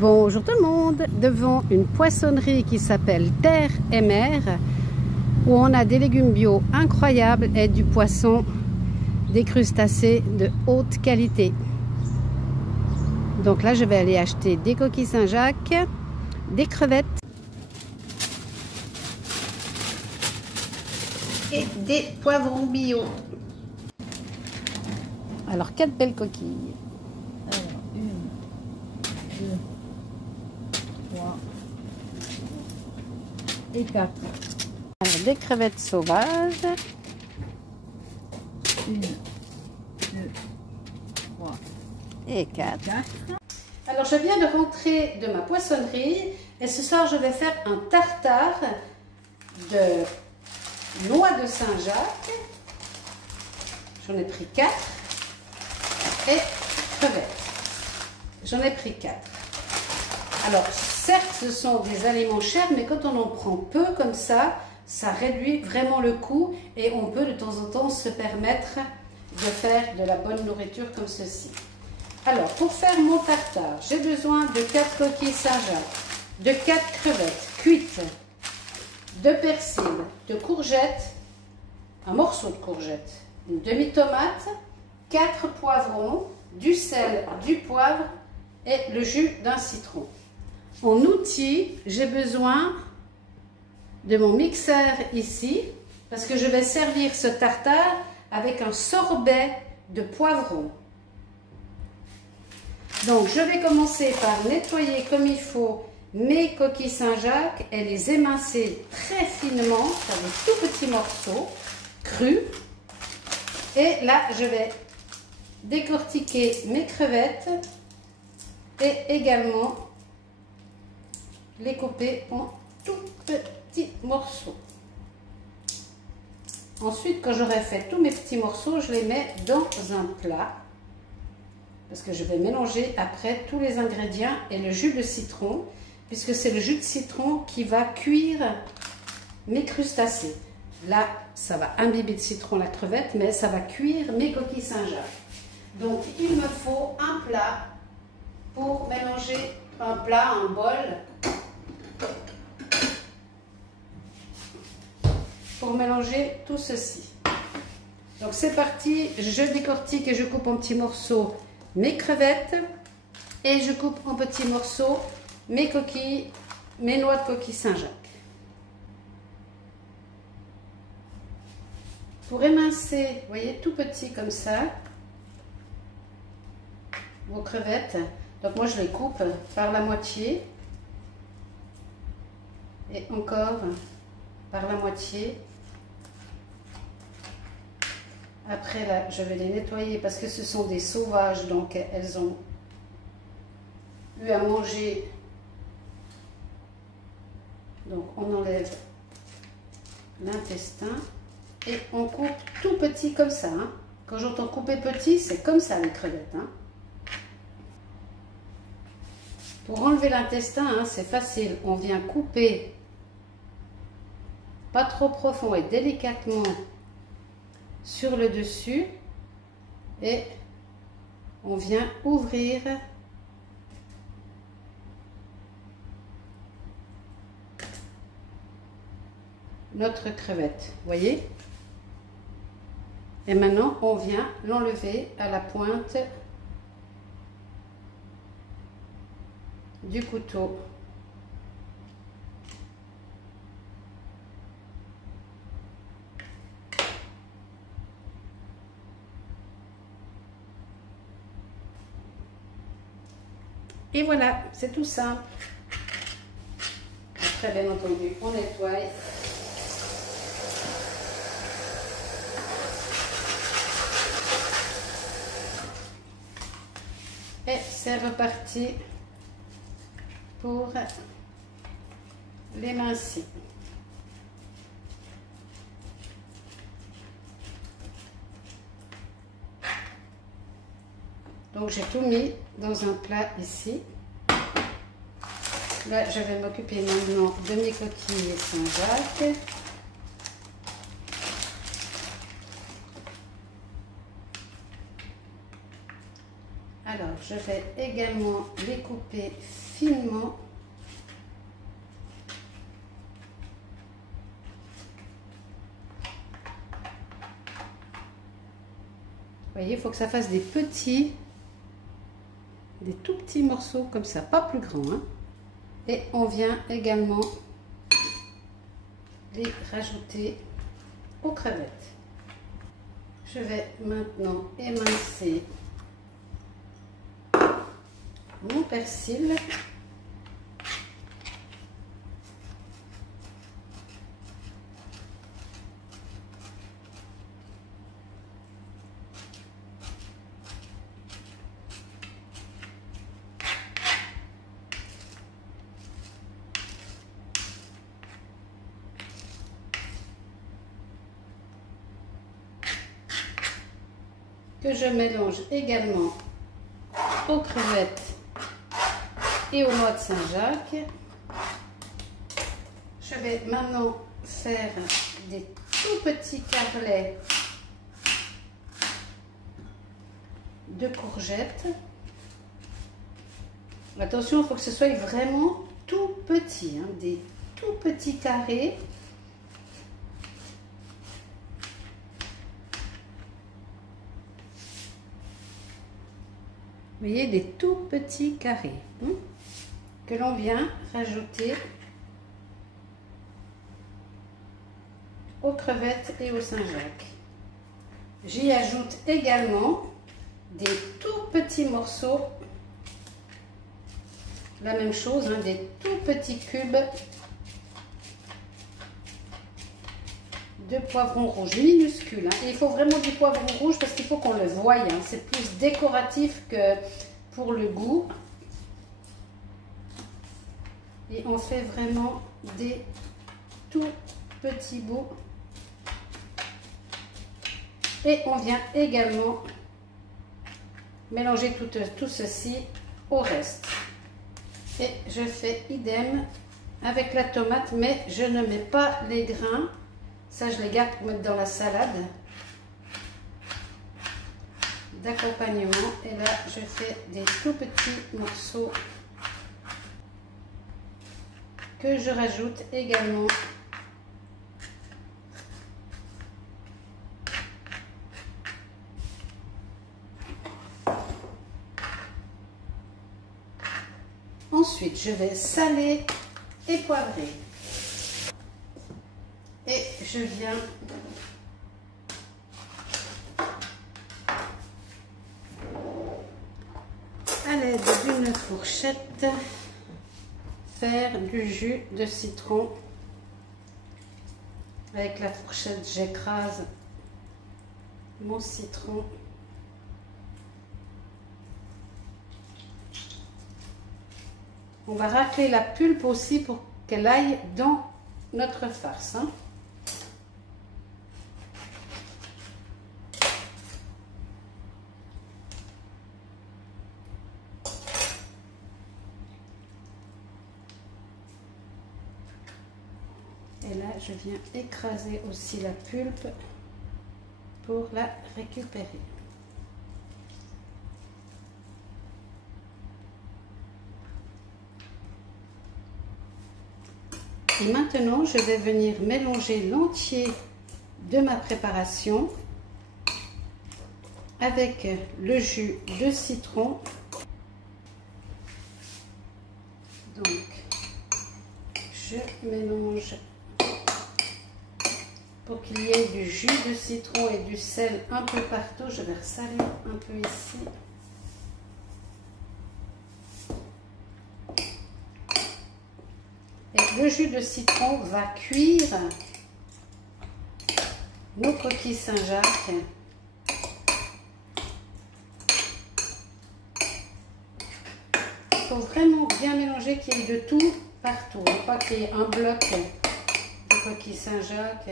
Bonjour tout le monde, devant une poissonnerie qui s'appelle Terre et Mer, où on a des légumes bio incroyables et du poisson, des crustacés de haute qualité. Donc là je vais aller acheter des coquilles Saint-Jacques, des crevettes et des poivrons bio. Alors 4 belles coquilles. Alors, 1, 2, 3 et 4. Alors, des crevettes sauvages. 1, 2, 3 et 4. 4. Alors je viens de rentrer de ma poissonnerie et ce soir je vais faire un tartare de noix de Saint-Jacques. J'en ai pris 4 et crevettes. J'en ai pris 4. Alors certes ce sont des aliments chers, mais quand on en prend peu comme ça réduit vraiment le coût et on peut de temps en temps se permettre de faire de la bonne nourriture comme ceci. Alors, pour faire mon tartare, j'ai besoin de 4 coquilles Saint-Jacques, de 4 crevettes cuites, de persil, de courgettes, un morceau de courgette, une demi-tomate, 4 poivrons, du sel, du poivre et le jus d'un citron. En outil, j'ai besoin de mon mixeur ici, parce que je vais servir ce tartare avec un sorbet de poivrons. Donc, je vais commencer par nettoyer comme il faut mes coquilles Saint-Jacques et les émincer très finement avec tout petits morceaux crus. Et là, je vais décortiquer mes crevettes et également les couper en tout petits morceaux. Ensuite, quand j'aurai fait tous mes petits morceaux, je les mets dans un plat. Parce que je vais mélanger après tous les ingrédients et le jus de citron, puisque c'est le jus de citron qui va cuire mes crustacés. Là, ça va imbiber de citron la crevette, mais ça va cuire mes coquilles Saint-Jacques. Donc, il me faut un plat pour mélanger, un plat, un bol, pour mélanger tout ceci. Donc, c'est parti, je décortique et je coupe en petits morceaux mes crevettes et je coupe en petits morceaux mes coquilles, mes noix de coquilles Saint-Jacques. Pour émincer, vous voyez, tout petit comme ça, vos crevettes, donc moi je les coupe par la moitié et encore par la moitié. Après là, je vais les nettoyer parce que ce sont des sauvages, donc elles ont eu à manger. Donc on enlève l'intestin et on coupe tout petit comme ça. Hein. Quand j'entends couper petit, c'est comme ça les crevettes. Hein. Pour enlever l'intestin, hein, c'est facile. On vient couper pas trop profond et délicatement sur le dessus et on vient ouvrir notre crevette, voyez, et maintenant on vient l'enlever à la pointe du couteau. Et voilà, c'est tout simple. Après, bien entendu, on nettoie. Et c'est reparti pour l'émincer. Donc j'ai tout mis dans un plat ici. Là, je vais m'occuper maintenant de mes coquilles Saint-Jacques. Alors, je vais également les couper finement. Vous voyez, il faut que ça fasse des tout petits morceaux comme ça, pas plus grands, hein. Et on vient également les rajouter aux crevettes. Je vais maintenant émincer mon persil. Que je mélange également aux crevettes et aux noix de Saint-Jacques. Je vais maintenant faire des tout petits carrelets de courgettes. Attention, il faut que ce soit vraiment tout petit, hein, des tout petits carrés. Vous voyez, des tout petits carrés, hein, que l'on vient rajouter aux crevettes et au Saint-Jacques. J'y ajoute également des tout petits morceaux, la même chose, hein, des tout petits cubes de poivron rouge minuscule, hein. Il faut vraiment du poivron rouge parce qu'il faut qu'on le voie, hein. C'est plus décoratif que pour le goût. Et on fait vraiment des tout petits bouts. Et on vient également mélanger tout ceci au reste. Et je fais idem avec la tomate, mais je ne mets pas les grains. Ça, je les garde pour mettre dans la salade d'accompagnement. Et là, je fais des tout petits morceaux que je rajoute également ensuite. Je vais saler et poivrer. Et je viens à l'aide d'une fourchette faire du jus de citron. Avec la fourchette, j'écrase mon citron. On va racler la pulpe aussi pour qu'elle aille dans notre farce, hein. Et là, je viens écraser aussi la pulpe pour la récupérer. Et maintenant, je vais venir mélanger l'entier de ma préparation avec le jus de citron. Donc, je mélange pour qu'il y ait du jus de citron et du sel un peu partout. Je vais ressaler un peu ici. Et le jus de citron va cuire nos coquilles Saint-Jacques. Il faut vraiment bien mélanger, qu'il y ait de tout partout, hein, pas qu'il y ait un bloc de coquilles Saint-Jacques.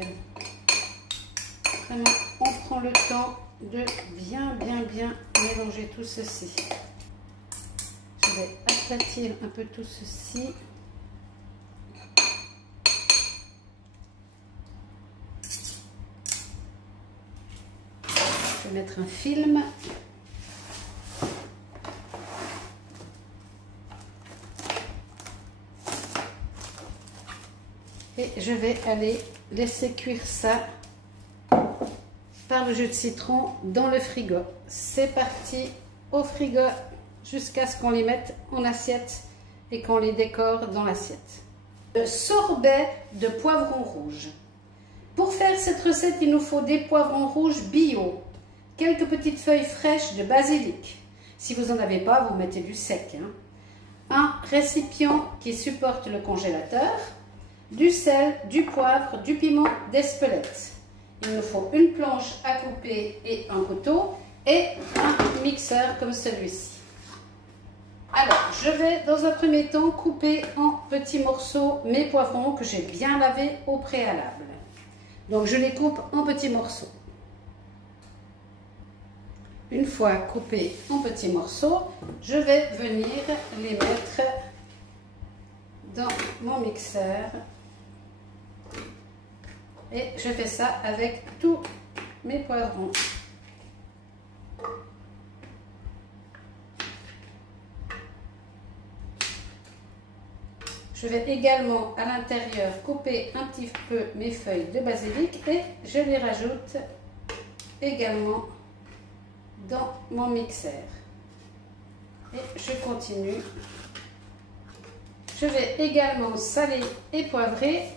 Vraiment, on prend le temps de bien mélanger tout ceci. Je vais aplatir un peu tout ceci. Je vais mettre un film. Et je vais aller laisser cuire ça par le jus de citron dans le frigo. C'est parti au frigo jusqu'à ce qu'on les mette en assiette et qu'on les décore dans l'assiette. Le sorbet de poivrons rouges. Pour faire cette recette, il nous faut des poivrons rouges bio, quelques petites feuilles fraîches de basilic. Si vous n'en avez pas, vous mettez du sec. Un récipient qui supporte le congélateur, du sel, du poivre, du piment d'Espelette. Il nous faut une planche à couper et un couteau et un mixeur comme celui-ci. Alors, je vais dans un premier temps couper en petits morceaux mes poivrons que j'ai bien lavés au préalable. Donc, je les coupe en petits morceaux. Une fois coupés en petits morceaux, je vais venir les mettre dans mon mixeur. Et je fais ça avec tous mes poivrons. Je vais également à l'intérieur couper un petit peu mes feuilles de basilic et je les rajoute également dans mon mixeur. Et je continue. Je vais également saler et poivrer.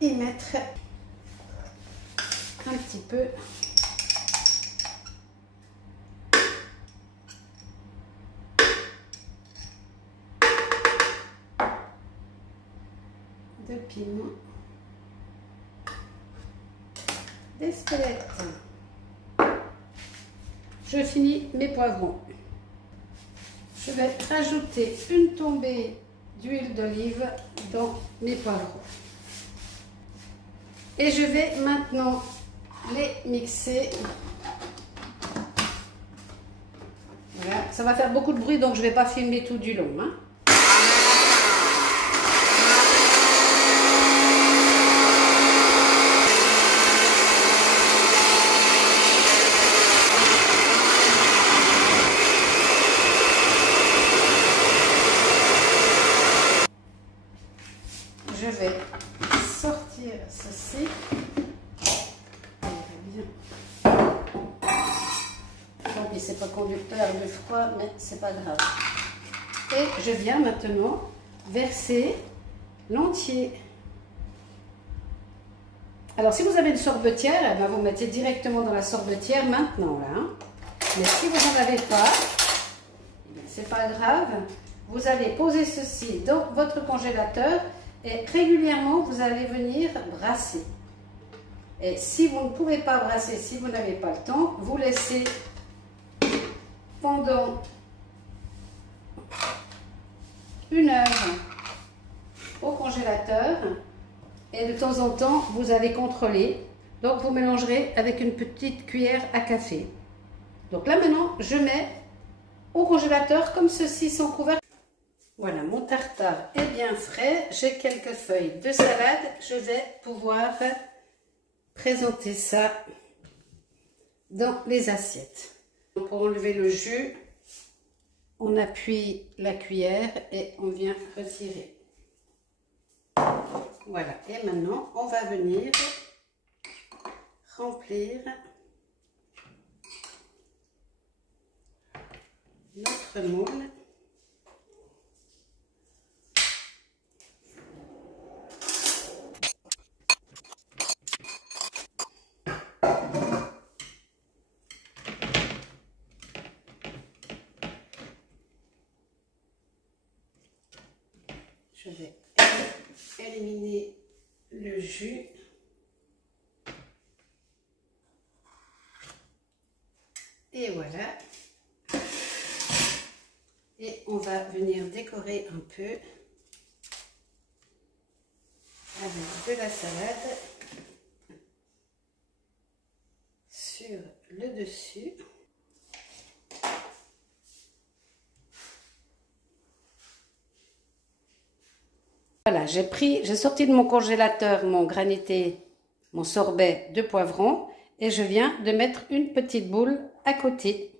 Et y mettre un petit peu de piment d'Espelette. Je finis mes poivrons. Je vais rajouter une tombée d'huile d'olive dans mes poivrons. Et je vais maintenant les mixer. Voilà, ça va faire beaucoup de bruit, donc je ne vais pas filmer tout du long. Je vais sortir ceci. Tant pis, c'est pas conducteur de froid, mais c'est pas grave. Et je viens maintenant verser l'entier. Alors, si vous avez une sorbetière, eh ben, vous mettez directement dans la sorbetière maintenant, là. Mais si vous n'en avez pas, c'est pas grave. Vous allez poser ceci dans votre congélateur. Et régulièrement, vous allez venir brasser. Et si vous ne pouvez pas brasser, si vous n'avez pas le temps, vous laissez pendant 1 heure au congélateur. Et de temps en temps, vous allez contrôler. Donc, vous mélangerez avec une petite cuillère à café. Donc là, maintenant, je mets au congélateur comme ceci, sans couvercle. Voilà, mon tartare est bien frais. J'ai quelques feuilles de salade. Je vais pouvoir présenter ça dans les assiettes. Pour enlever le jus, on appuie la cuillère et on vient retirer. Voilà, et maintenant, on va venir remplir notre moule. Je vais éliminer le jus. Et voilà. Et on va venir décorer un peu avec de la salade sur le dessus. Voilà, j'ai sorti de mon congélateur mon granité, mon sorbet de poivron et je viens de mettre une petite boule à côté.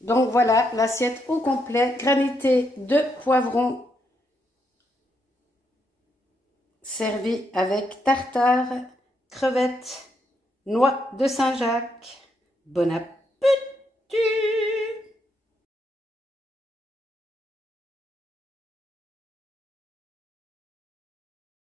Donc voilà l'assiette au complet, granité de poivrons servi avec tartare, crevettes, noix de Saint-Jacques. Bon appétit!